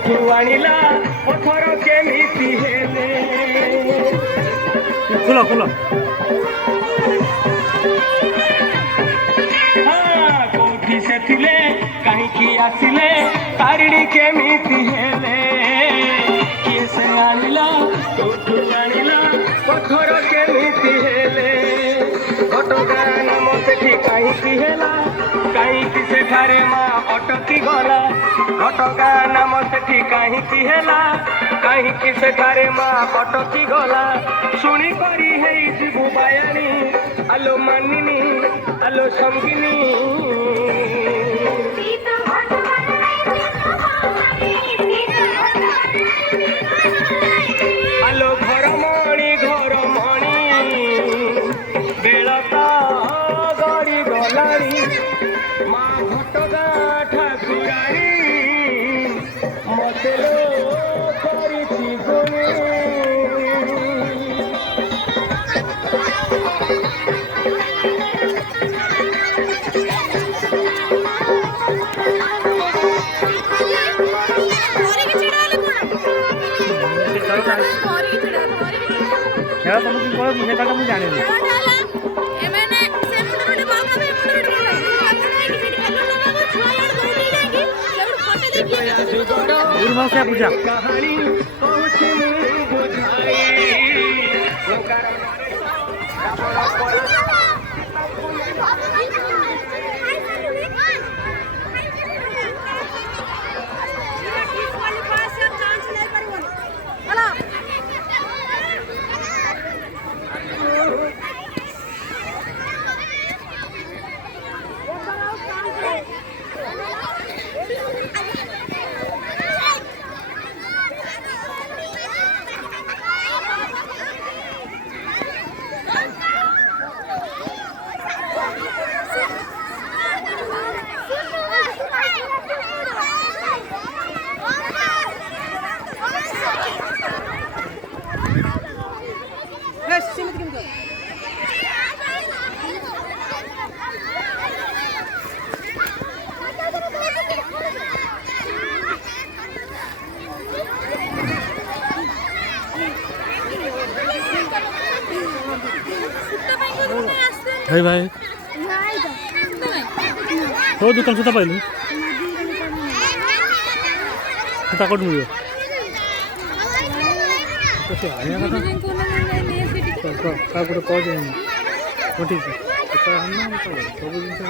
कोठू आनिला पथर केमिति हेले खोलो खोलो कोठी से थिले कहीं आसिले तारिणी केमिति हेले किए से आनिला कोठू आनिला पथर केमिति हेले घटगा नाम सेठी कहीं हेला कहीं सेठारे माँ अटकी गला घटगा नाम सेठी कहीं हेला कहीं सेठारे माँ अटकी गला शुणी करी है जीवु बायानी आलो मानिनी आलो संगिनी आलो घरमणी बेलता गड़ी गलानी माँ घटगा ठाकुरानी मते लो करिछि गुणी पूजा कहानी भाई भाई हो दुकान सुद्धा पाहिलं सुद्धा कोण मिळू कसे आहे काय कुठे पाऊस हो ठीक आहे सब जिनिस